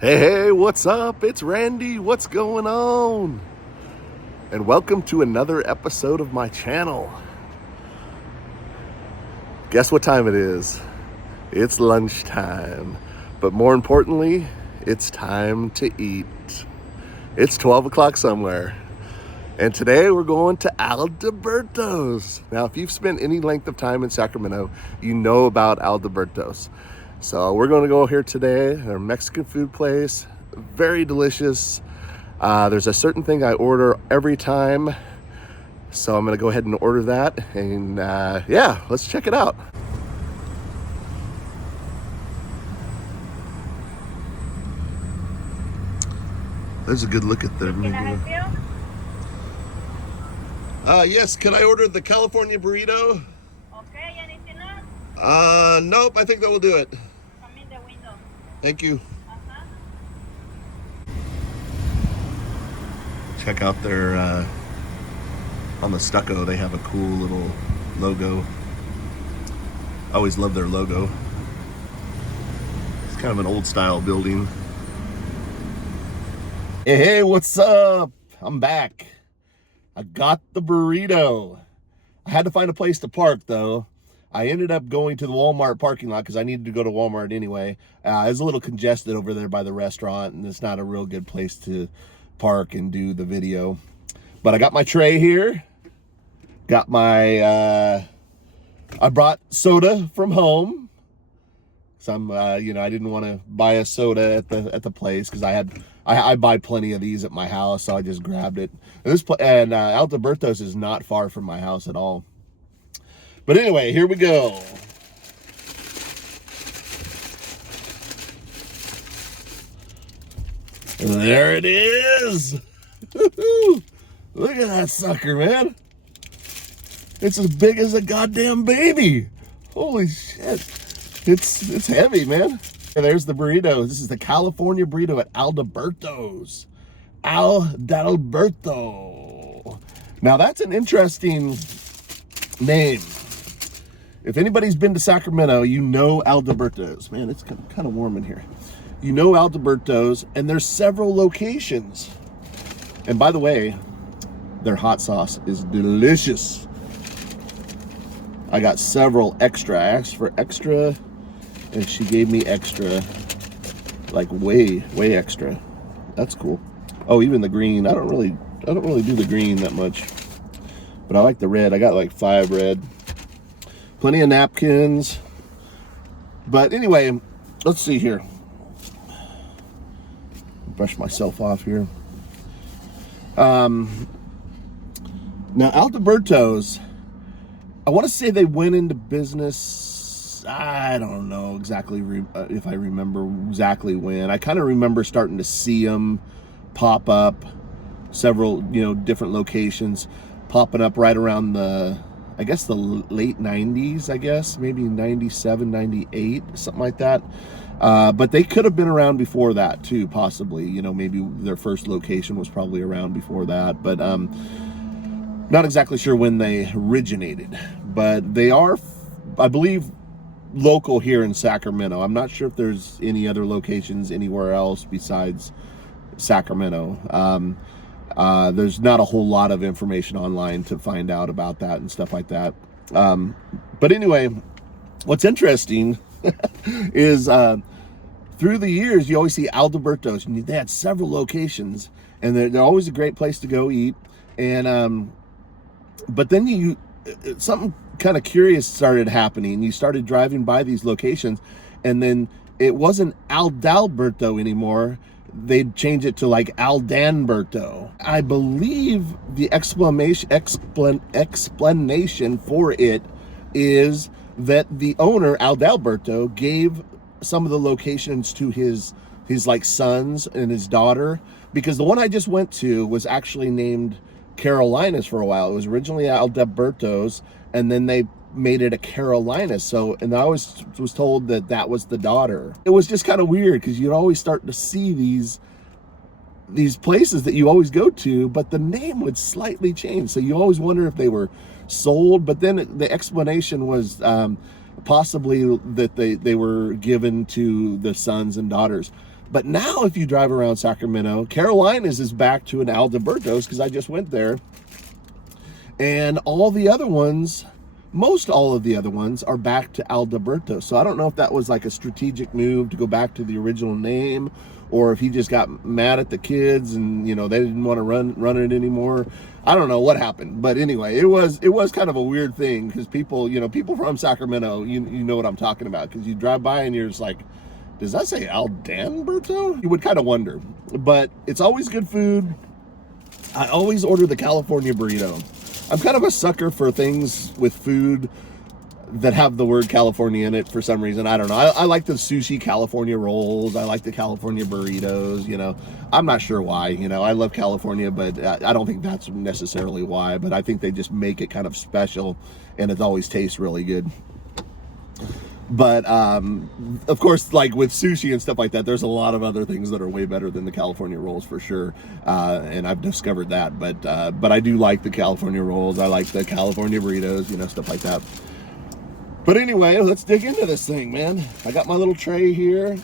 Hey, what's up? It's Randy. What's going on? And welcome to another episode of my channel. Guess what time it is? It's lunchtime. But more importantly, it's time to eat. It's 12 o'clock somewhere. And today we're going to Adalberto's. Now, if you've spent any length of time in Sacramento, you know about Adalberto's. So we're going to go here today, a Mexican food place, very delicious. There's a certain thing I order every time, so I'm going to go ahead and order that, and yeah, let's check it out. There's a good look at the menu. Can I help you? Yes, can I order the California burrito? Okay, anything else? Nope, I think that will do it. Come in the window. Thank you. Uh-huh. Check out their, on the stucco, they have a cool little logo. I always love their logo. It's kind of an old style building. Hey, what's up? I'm back. I got the burrito. I had to find a place to park though. I ended up going to the Walmart parking lot because I needed to go to Walmart anyway. It was a little congested over there by the restaurant, and it's not a real good place to park and do the video. But I got my tray here. Got my, I brought soda from home. So I'm, I didn't want to buy a soda at the place because I buy plenty of these at my house, so I just grabbed it. And Adalberto's is not far from my house at all. But anyway, here we go. There it is. Look at that sucker, man. It's as big as a goddamn baby. Holy shit. It's heavy, man. And there's the burrito. This is the California burrito at Adalberto's. Adalberto. Now that's an interesting name. If anybody's been to Sacramento, you know Adalberto's. Man, it's kind of warm in here. You know Adalberto's, and there's several locations. And by the way, their hot sauce is delicious. I got several extra. I asked for extra, and she gave me extra, like way extra. That's cool. Oh, even the green. I don't really do the green that much, but I like the red. I got like 5 red. Plenty of napkins. But anyway, let's see here. Brush myself off here. Now Adalberto's, I want to say they went into business, I don't know exactly if I remember exactly when. I kind of remember starting to see them pop up, several, different locations popping up right around the late 90s, I guess, maybe 97, 98, something like that. But they could have been around before that too, possibly. Maybe their first location was probably around before that, but not exactly sure when they originated. But they are, I believe, local here in Sacramento. I'm not sure if there's any other locations anywhere else besides Sacramento. There's not a whole lot of information online to find out about that and stuff like that. But anyway, what's interesting is through the years, you always see Adalberto's, and they had several locations, and they're always a great place to go eat. And but then something kind of curious started happening. You started driving by these locations, and then it wasn't Adalberto anymore. They'd change it to like Aldanberto. I believe the explanation for it is that the owner, Adalberto, gave some of the locations to his like sons and his daughter, because the one I just went to was actually named Carolinas for a while. It was originally Adalberto's, and then they made it a Carolinas. So, and I was told that was the daughter. It was just kind of weird because you'd always start to see these places that you always go to, but the name would slightly change. So you always wonder if they were sold. But then the explanation was possibly that they were given to the sons and daughters. But now if you drive around Sacramento, Carolinas is back to an Adalberto's, because I just went there. And all the other ones, most all of the other ones are back to Adalberto. So I don't know if that was like a strategic move to go back to the original name, or if he just got mad at the kids and, you know, they didn't want to run it anymore. I don't know what happened, but anyway, it was kind of a weird thing, because people, you know, people from Sacramento, you know what I'm talking about, because you drive by and you're just like, does that say Adalberto? You would kind of wonder, but it's always good food. I always order the California burrito. I'm kind of a sucker for things with food that have the word California in it for some reason. I don't know. I like the sushi California rolls. I like the California burritos, you know. I'm not sure why, you know. I love California, but I don't think that's necessarily why. But I think they just make it kind of special, and it always tastes really good. But of course, like with sushi and stuff like that, there's a lot of other things that are way better than the California rolls for sure, and I've discovered that. But I do like the California rolls. I like the California burritos, you know, stuff like that. But anyway, let's dig into this thing, man. I got my little tray here.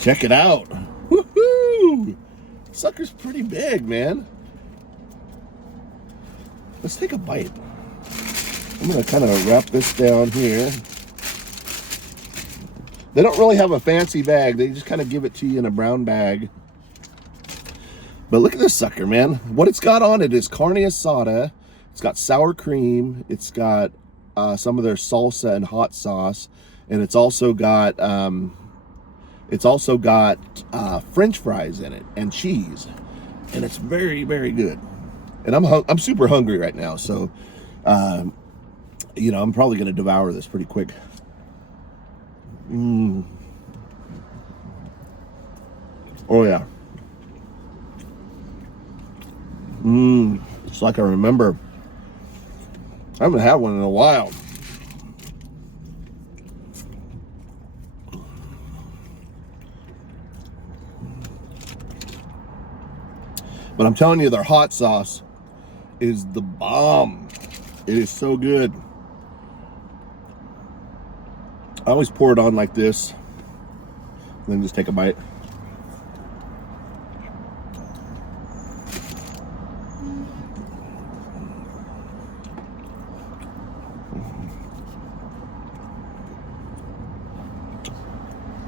Check it out. Woohoo! Sucker's pretty big, man. Let's take a bite. I'm gonna kind of wrap this down here. They don't really have a fancy bag. They just kind of give it to you in a brown bag. But look at this sucker, man. What it's got on it is carne asada. It's got sour cream. It's got some of their salsa and hot sauce, and it's also got French fries in it and cheese, and it's very, very good. And I'm super hungry right now, so you know, I'm probably going to devour this pretty quick. Oh yeah. It's like I remember. I haven't had one in a while. But I'm telling you, their hot sauce is the bomb. It is so good. I always pour it on like this, and then just take a bite.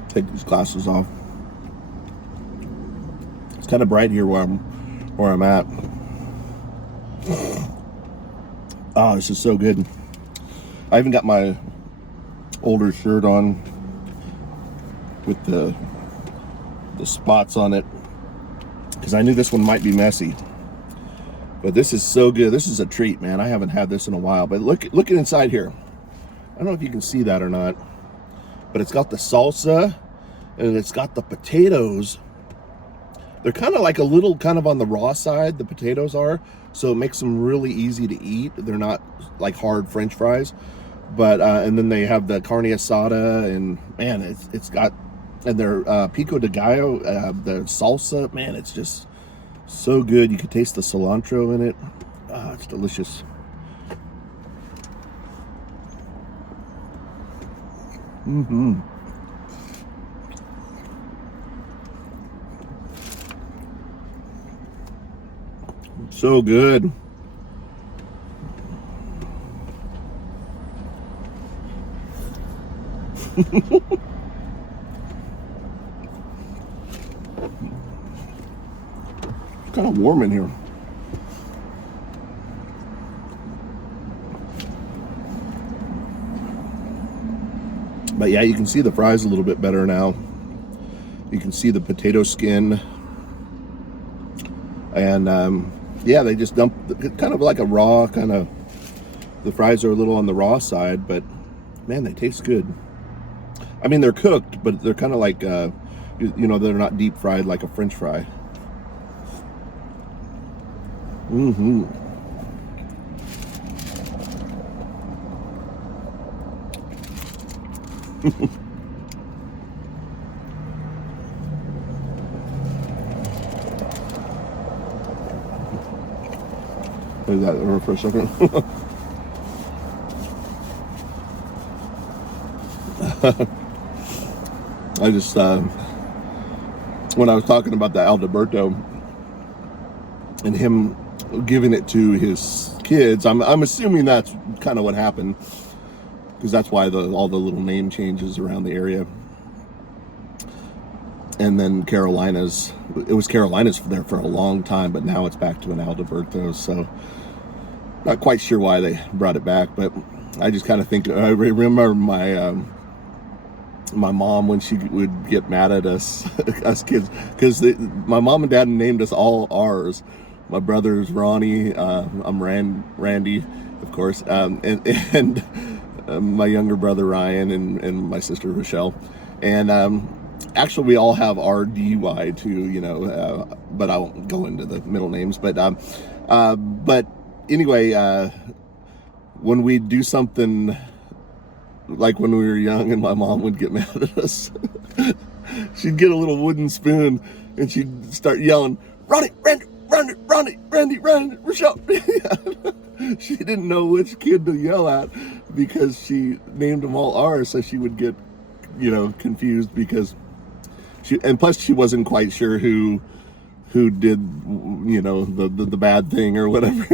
Take these glasses off. It's kind of bright here where I'm at. Oh, this is so good. I even got my older shirt on with the spots on it, because I knew this one might be messy. But this is so good. This is a treat, man. I haven't had this in a while. But look at inside here. I don't know if you can see that or not, but it's got the salsa and it's got the potatoes. They're kind of like a little kind of on the raw side, the potatoes are, so it makes them really easy to eat. They're not like hard French fries. But and then they have the carne asada, and man, it's got, and their pico de gallo, the salsa, man, it's just so good. You can taste the cilantro in it. It's delicious. So good. It's kind of warm in here. But yeah, you can see the fries a little bit better now. You can see the potato skin. And yeah, they just dump kind of like a raw kind of, the fries are a little on the raw side, but man, they taste good. I mean, they're cooked, but they're kind of like, you know, they're not deep fried like a French fry. Leave that there for a second. I just when I was talking about the Adalberto and him giving it to his kids, I'm assuming that's kind of what happened, because that's why all the little name changes around the area. And then Carolina's, it was Carolina's there for a long time, but now it's back to an Adalberto. So not quite sure why they brought it back, but I just kind of think, I remember my my mom when she would get mad at us us kids, because my mom and dad named us all ours. My brother's Ronnie, I'm Randy, of course, and my younger brother Ryan, and my sister Rochelle, and actually we all have RDY too, you know, but I won't go into the middle names. But anyway, when we do something, like when we were young and my mom would get mad at us, she'd get a little wooden spoon and she'd start yelling, Ronnie, Randy, Rochelle. She didn't know which kid to yell at because she named them all ours, so she would get, you know, confused, because and plus she wasn't quite sure who did, you know, the bad thing or whatever.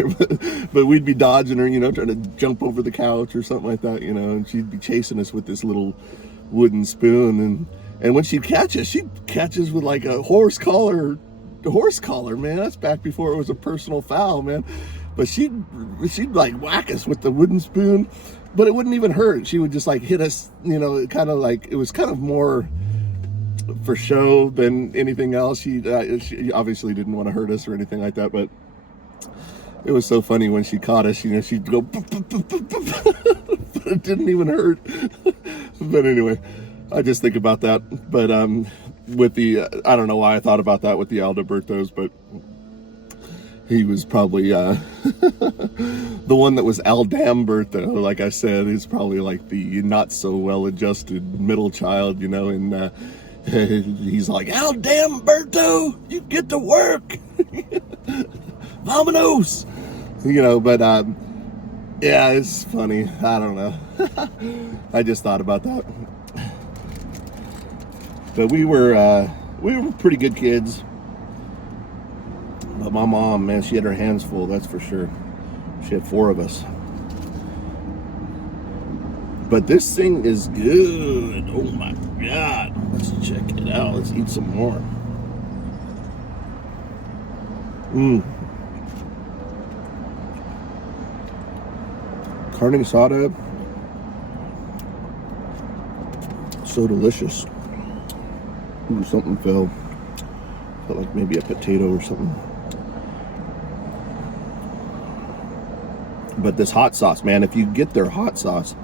but we'd be dodging her, you know, trying to jump over the couch or something like that, you know, and she'd be chasing us with this little wooden spoon, and when she'd catch us with like a horse collar, man. That's back before it was a personal foul, man. But she'd like whack us with the wooden spoon, but it wouldn't even hurt. She would just like hit us, you know, kind of like, it was kind of more for show than anything else. She obviously didn't want to hurt us or anything like that, but it was so funny when she caught us, you know, she'd go but it didn't even hurt. But anyway, I just think about that. But with the I don't know why I thought about that with the Adalbertos, but he was probably the one that was Adalberto. Like I said, he's probably like the not so well adjusted middle child, you know, and he's like, Adalberto, you get to work. Vamonos. You know, but yeah, it's funny. I don't know. I just thought about that. But we were pretty good kids. But my mom, man, she had her hands full, that's for sure. She had 4 of us. But this thing is good. Oh my God. Let's check it out. Let's eat some more. Carne asada. So delicious. Ooh, something fell. Felt like maybe a potato or something. But this hot sauce, man, if you get their hot sauce,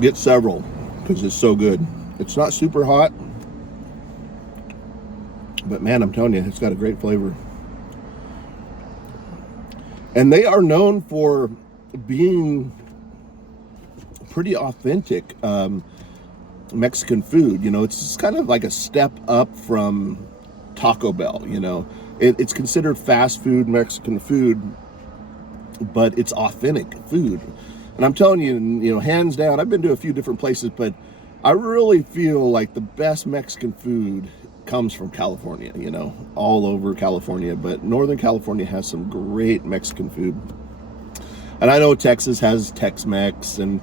get several, because it's so good. It's not super hot, but man, I'm telling you, it's got a great flavor. And they are known for being pretty authentic Mexican food. You know, it's kind of like a step up from Taco Bell, you know. It's considered fast food Mexican food, but it's authentic food. And I'm telling you, you know, hands down, I've been to a few different places, but I really feel like the best Mexican food comes from California, you know, all over California. But Northern California has some great Mexican food. And I know Texas has Tex-Mex, and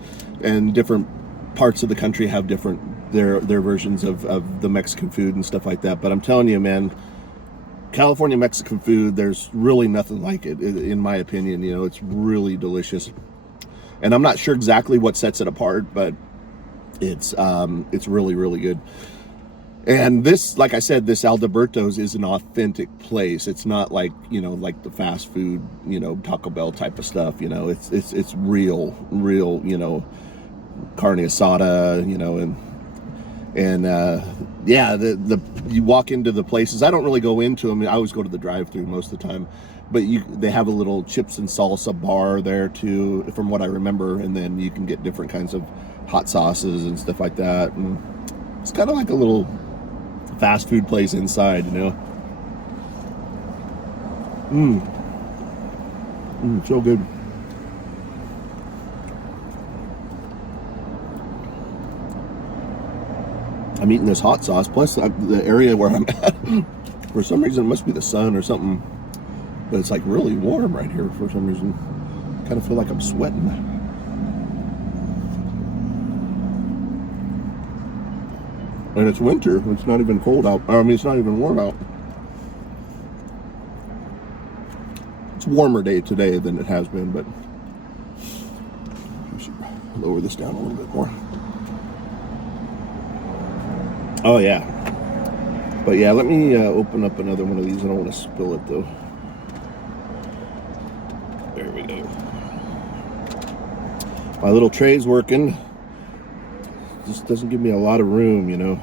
different parts of the country have different their versions of the Mexican food and stuff like that. But I'm telling you, man, California Mexican food, there's really nothing like it, in my opinion. You know, it's really delicious. And I'm not sure exactly what sets it apart, but it's really, really good. And this, like I said, this Adalberto's is an authentic place. It's not like, you know, like the fast food, you know, Taco Bell type of stuff. You know, it's real, you know, carne asada, you know, and yeah, you walk into the places. I don't really go into them. I always go to the drive-thru most of the time, but they have a little chips and salsa bar there too, from what I remember. And then you can get different kinds of hot sauces and stuff like that. And it's kind of like a little fast food place inside, you know. So good. I'm eating this hot sauce, plus the area where I'm at, for some reason, it must be the sun or something, but it's like really warm right here for some reason. Kind of feel like I'm sweating. And it's winter. It's not even cold out. I mean, it's not even warm out. It's a warmer day today than it has been, but I should lower this down a little bit more. Oh yeah. But yeah, let me open up another one of these. I don't want to spill it though. There we go. My little tray's working. Just doesn't give me a lot of room, you know.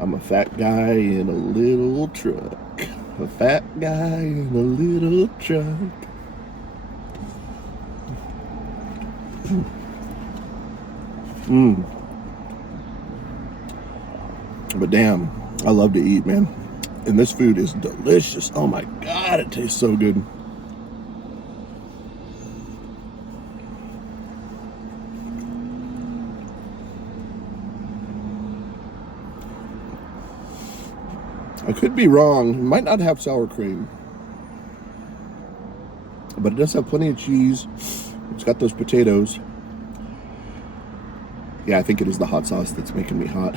I'm a fat guy in a little truck. A fat guy in a little truck. But damn, I love to eat, man. And this food is delicious. Oh my God, it tastes so good. I could be wrong. It might not have sour cream, but it does have plenty of cheese. It's got those potatoes. Yeah, I think it is the hot sauce that's making me hot.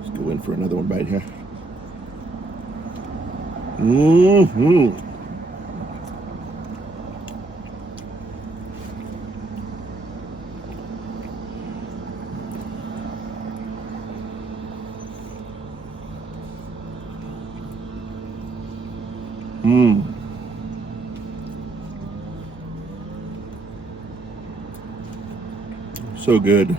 Let's go in for another one bite here. So good.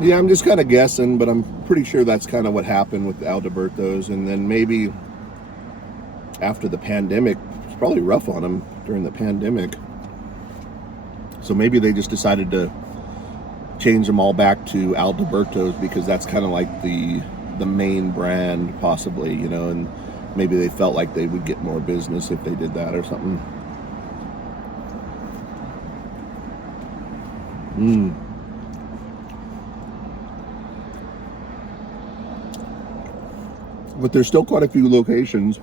Yeah, I'm just kind of guessing, but I'm pretty sure that's kind of what happened with Adalberto's. And then maybe after the pandemic, it's probably rough on them during the pandemic. So maybe they just decided to change them all back to Adalberto's because that's kind of like the main brand, possibly, you know, and maybe they felt like they would get more business if they did that or something. But there's still quite a few locations.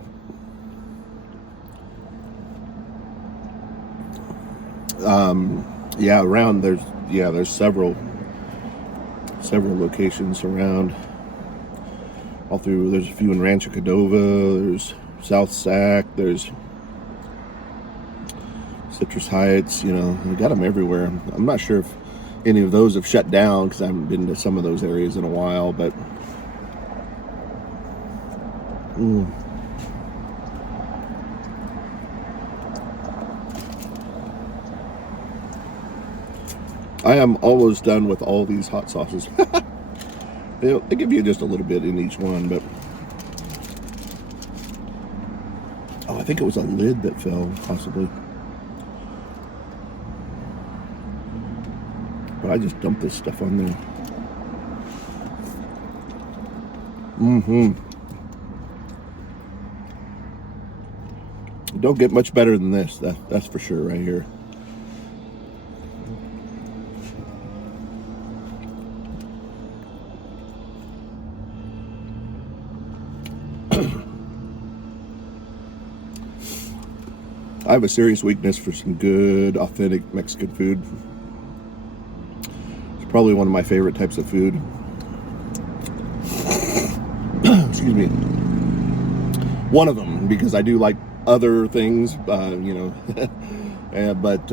Yeah, around there's several locations around all through. There's a few in Rancho Cordova, there's South Sac, there's Citrus Heights, you know, we got them everywhere. I'm not sure if any of those have shut down because I haven't been to some of those areas in a while, but I am almost done with all these hot sauces. They give you just a little bit in each one, but I think it was a lid that fell, possibly. But I just dumped this stuff on there. Don't get much better than this. That's for sure right here. I have a serious weakness for some good, authentic Mexican food. It's probably one of my favorite types of food. Excuse me. One of them, because I do like other things, you know. But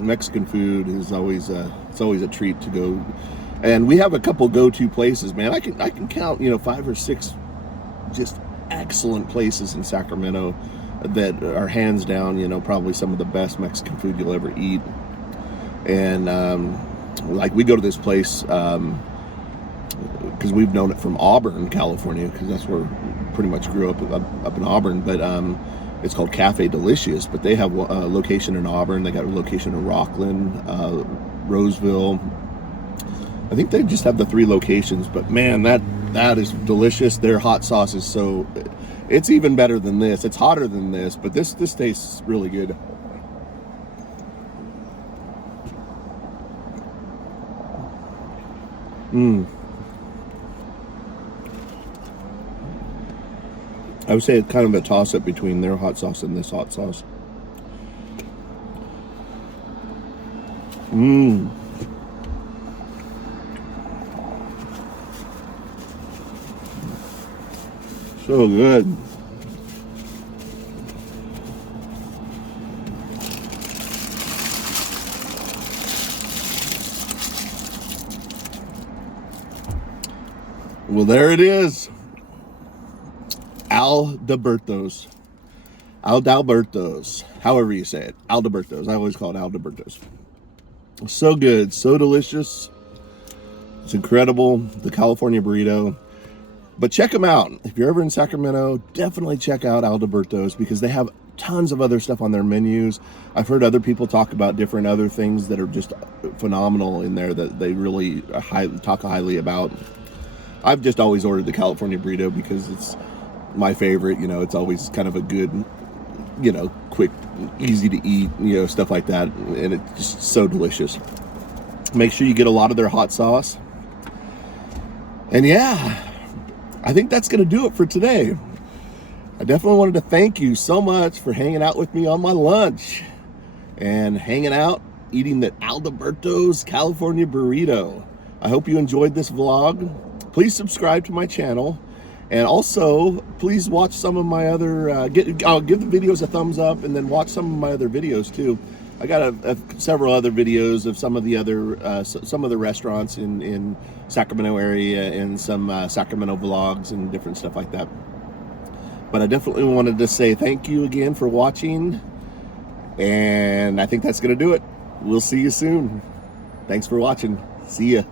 Mexican food is always it's always a treat to go. And we have a couple go-to places, man. I can count, you know, 5 or 6 just excellent places in Sacramento that are hands down, you know, probably some of the best Mexican food you'll ever eat. And like we go to this place because we've known it from Auburn, California, because that's where we pretty much grew up in Auburn. But it's called Cafe Delicious, but they have a location in Auburn. They got a location in Rockland, Roseville, I think they just have the 3 locations, but man, that is delicious. Their hot sauce is so, it's even better than this. It's hotter than this, but this tastes really good. I would say it's kind of a toss-up between their hot sauce and this hot sauce. So good. Well, there it is. Adalberto's. Adalberto's. However you say it. Adalberto's. I always call it Adalberto's. So good. So delicious. It's incredible. The California burrito. But check them out. If you're ever in Sacramento, definitely check out Adalberto's because they have tons of other stuff on their menus. I've heard other people talk about different other things that are just phenomenal in there that they really talk highly about. I've just always ordered the California burrito because it's my favorite. You know, it's always kind of a good, you know, quick, easy to eat, you know, stuff like that. And it's just so delicious. Make sure you get a lot of their hot sauce. And yeah, I think that's going to do it for today. I definitely wanted to thank you so much for hanging out with me on my lunch and hanging out, eating the Adalberto's California burrito. I hope you enjoyed this vlog. Please subscribe to my channel, and also please watch some of my other I'll give the videos a thumbs up, and then watch some of my other videos too. I got several other videos of some of the other restaurants in Sacramento area, and some Sacramento vlogs and different stuff like that. But I definitely wanted to say thank you again for watching, and I think that's gonna do it. We'll see you soon. Thanks for watching. See ya.